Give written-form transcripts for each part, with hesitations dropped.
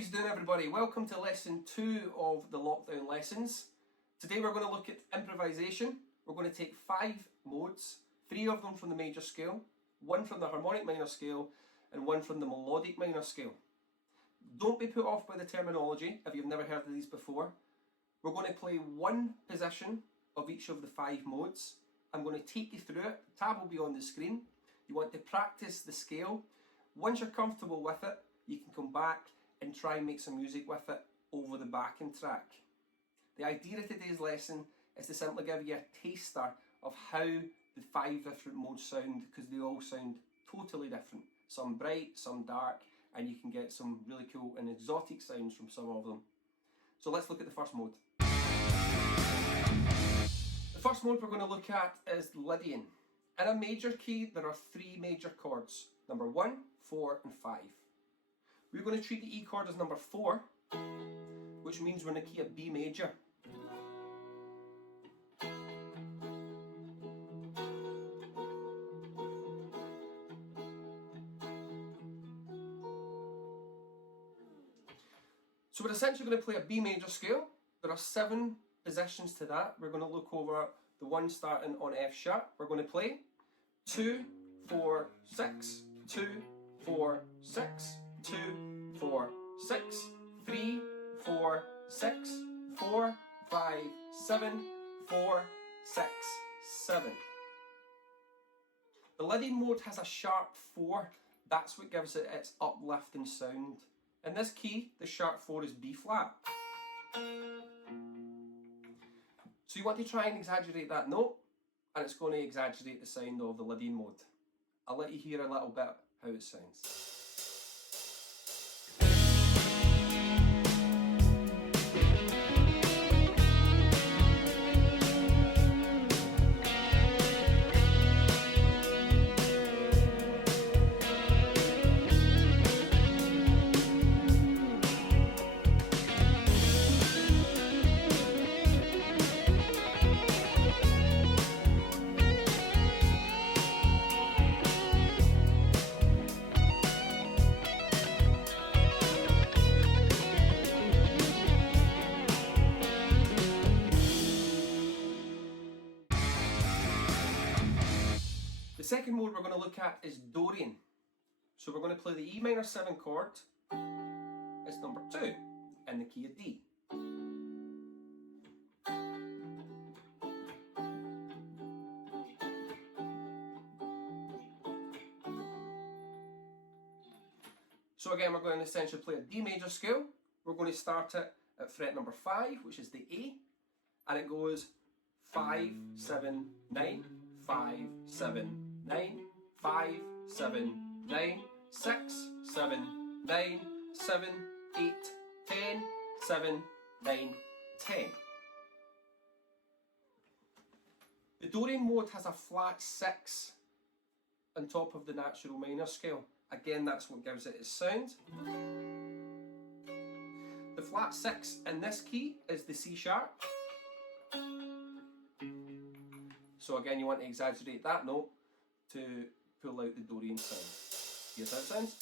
you doing, everybody? Welcome to lesson 2 of the lockdown lessons. Today we're going to look at improvisation. We're going to take 5 modes, 3 of them from the major scale, 1 from the harmonic minor scale, and 1 from the melodic minor scale. Don't be put off by the terminology if you've never heard of these before. We're going to play 1 position of each of the 5 modes. I'm going to take you through it. The tab will be on the screen. You want to practice the scale. Once you're comfortable with it, you can come back and try and make some music with it over the backing track. The idea of today's lesson is to simply give you a taster of how the 5 different modes sound, because they all sound totally different. Some bright, some dark, and you can get some really cool and exotic sounds from some of them. So let's look at the first mode. The first mode we're going to look at is Lydian. In a major key, there are 3 major chords, number 1, 4 and 5. We're going to treat the E chord as number 4, which means we're in the key of B major. So we're essentially going to play a B major scale. There are 7 positions to that. We're going to look over the one starting on F sharp. We're going to play 2, 4, 6, 2, 4, 6, 2, 4, 6, 3, 4, 6, 4, 5, 7, 4, 6, 7. The Lydian mode has a sharp 4. That's what gives it its uplifting sound. In this key, the sharp 4 is B flat. So you want to try and exaggerate that note, and it's going to exaggerate the sound of the Lydian mode. I'll let you hear a little bit how it sounds. The second mode we're going to look at is Dorian. So we're going to play the E minor 7 chord as number 2 in the key of D. So again, we're going to essentially play a D major scale. We're going to start it at fret number 5, which is the A, and it goes 5, 7, 9, 5, 7, 9, 5, 7, 9, 6, 7, 9, 7, 8, 10, 7, 9, 10. The Dorian mode has a flat 6 on top of the natural minor scale. Again, that's what gives it its sound. The flat 6 in this key is the C sharp. So again, you want to exaggerate that note to pull out the Dorian sound. Here's how it sounds.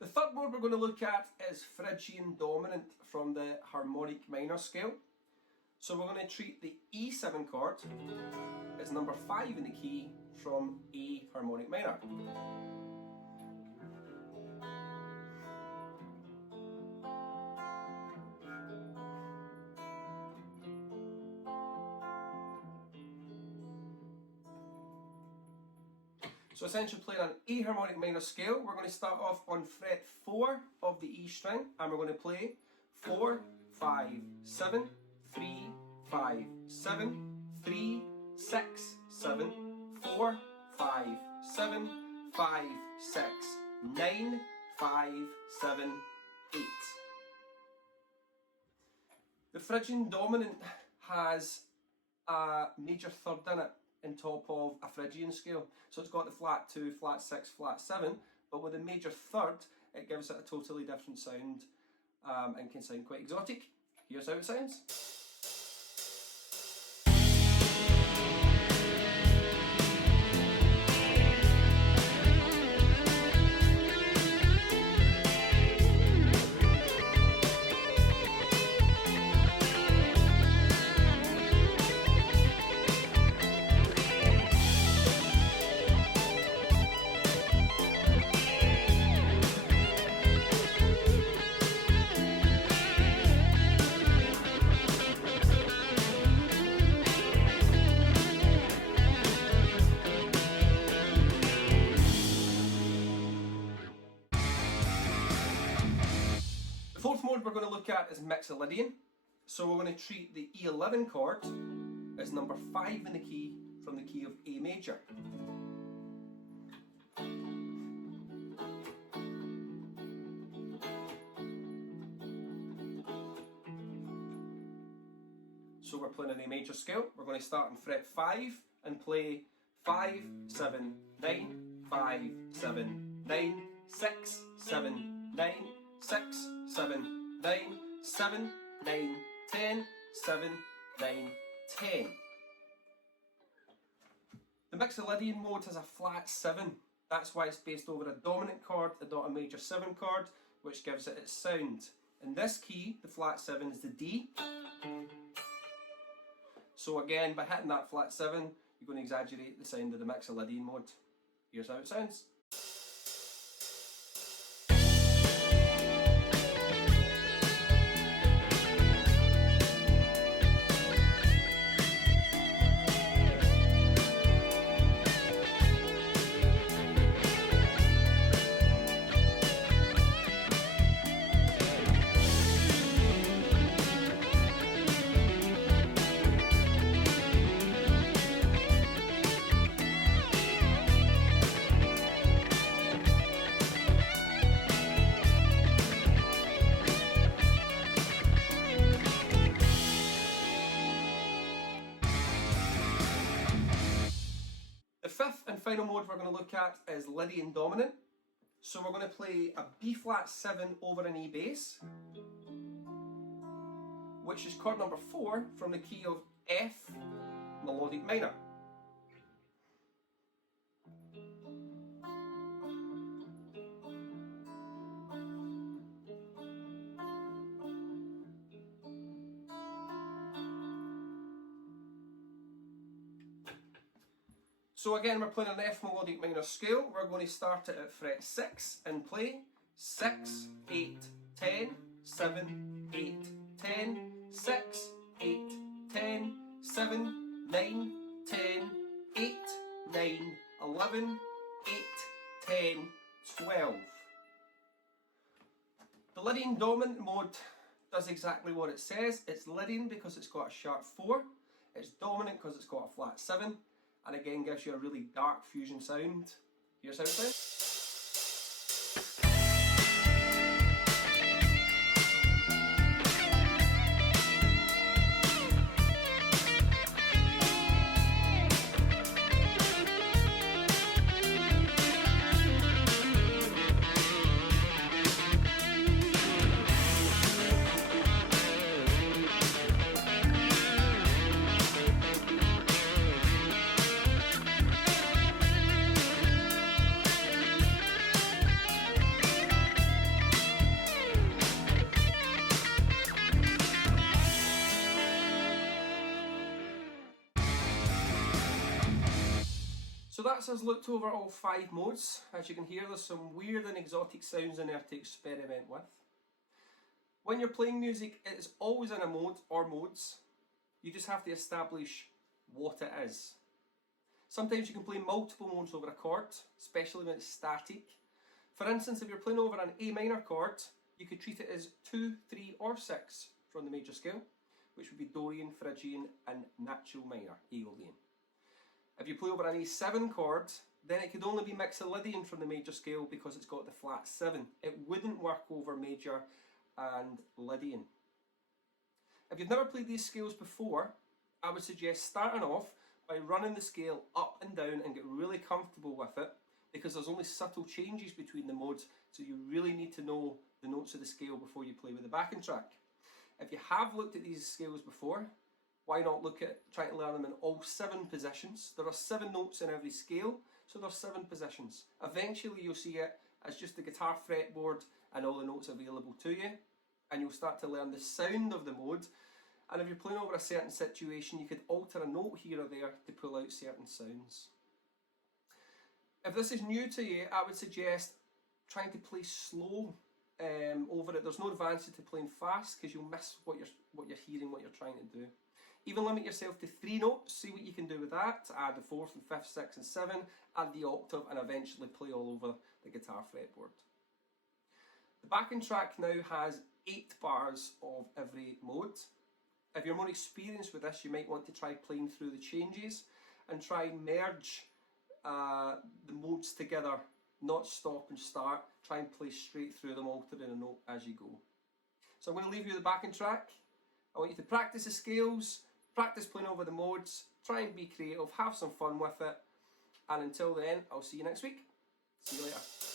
The third mode we're going to look at is Phrygian dominant from the harmonic minor scale. So we're going to treat the E7 chord as number 5 in the key from A harmonic minor. So essentially playing an A harmonic minor scale, we're going to start off on fret 4 of the E string, and we're going to play 4, 5, 7, 3, 5, 7, 3, 6, 7, 4, 5, 7, 5, 6, 9, 5, 7, 8. The Phrygian dominant has a major third in it on top of a Phrygian scale. So it's got the flat 2, flat 6, flat 7, but with a major third, it gives it a totally different sound and can sound quite exotic. Here's how it sounds. The fourth mode we're going to look at is MIXOLYDIAN. So we're going to treat the E11 chord as number 5 in the key from the key of A major. So we're playing an A major scale. We're going to start on fret 5 and play 5, 7, 9, 5, 7, 9, 6, 7, 9, 6, 7, 9, 7, 9, 10, 7, 9, 10. The MIXOLYDIAN mode has a flat 7. That's why it's based over a dominant chord, a major 7 chord, which gives it its sound. In this key, the flat 7 is the D. So again, by hitting that flat 7, you're going to exaggerate the sound of the MIXOLYDIAN mode. Here's how it sounds. The fifth and final mode we're going to look at is Lydian dominant. So we're going to play a B flat 7 over an E bass, which is chord number 4 from the key of F melodic minor. So again, we're playing an F melodic minor scale. We're going to start it at fret 6 and play 6, 8, 10, 7, 8, 10, 6, 8, 10, 7, 9, 10, 8, 9, 11, 8, 10, 12. The Lydian dominant mode does exactly what it says. It's Lydian because it's got a sharp 4. It's dominant because it's got a flat 7. And again gives you a really dark fusion sound. Here's how it sounds. So that's us looked over all 5 modes. As you can hear, there's some weird and exotic sounds in there to experiment with. When you're playing music, it's always in a mode or modes. You just have to establish what it is. Sometimes you can play multiple modes over a chord, especially when it's static. For instance, if you're playing over an A minor chord, you could treat it as 2, 3 or 6 from the major scale. which would be Dorian, Phrygian and natural minor, Aeolian. If you play over an A7 chord, then it could only be MIXOLYDIAN from the major scale because it's got the flat 7. It wouldn't work over major and Lydian. If you've never played these scales before, I would suggest starting off by running the scale up and down and get really comfortable with it, because there's only subtle changes between the modes, so you really need to know the notes of the scale before you play with the backing track. If you have looked at these scales before, why not look at trying to learn them in all 7 positions? There are 7 notes in every scale, so there's 7 positions. Eventually you'll see it as just the guitar fretboard and all the notes available to you, and you'll start to learn the sound of the mode. And if you're playing over a certain situation, you could alter a note here or there to pull out certain sounds. If this is new to you, I would suggest trying to play slow over it. There's no advantage to playing fast because you'll miss what you're hearing, what you're trying to do. Even limit yourself to 3 notes, see what you can do with that, to add the 4th and 5th, 6th and 7, add the octave and eventually play all over the guitar fretboard. The backing track now has 8 bars of every mode. If you're more experienced with this, you might want to try playing through the changes and try and merge the modes together, not stop and start. Try and play straight through them, altering a note as you go. So I'm going to leave you with the backing track. I want you to practice the scales, practice playing over the modes, try and be creative, have some fun with it, and until then, I'll see you next week. See you later.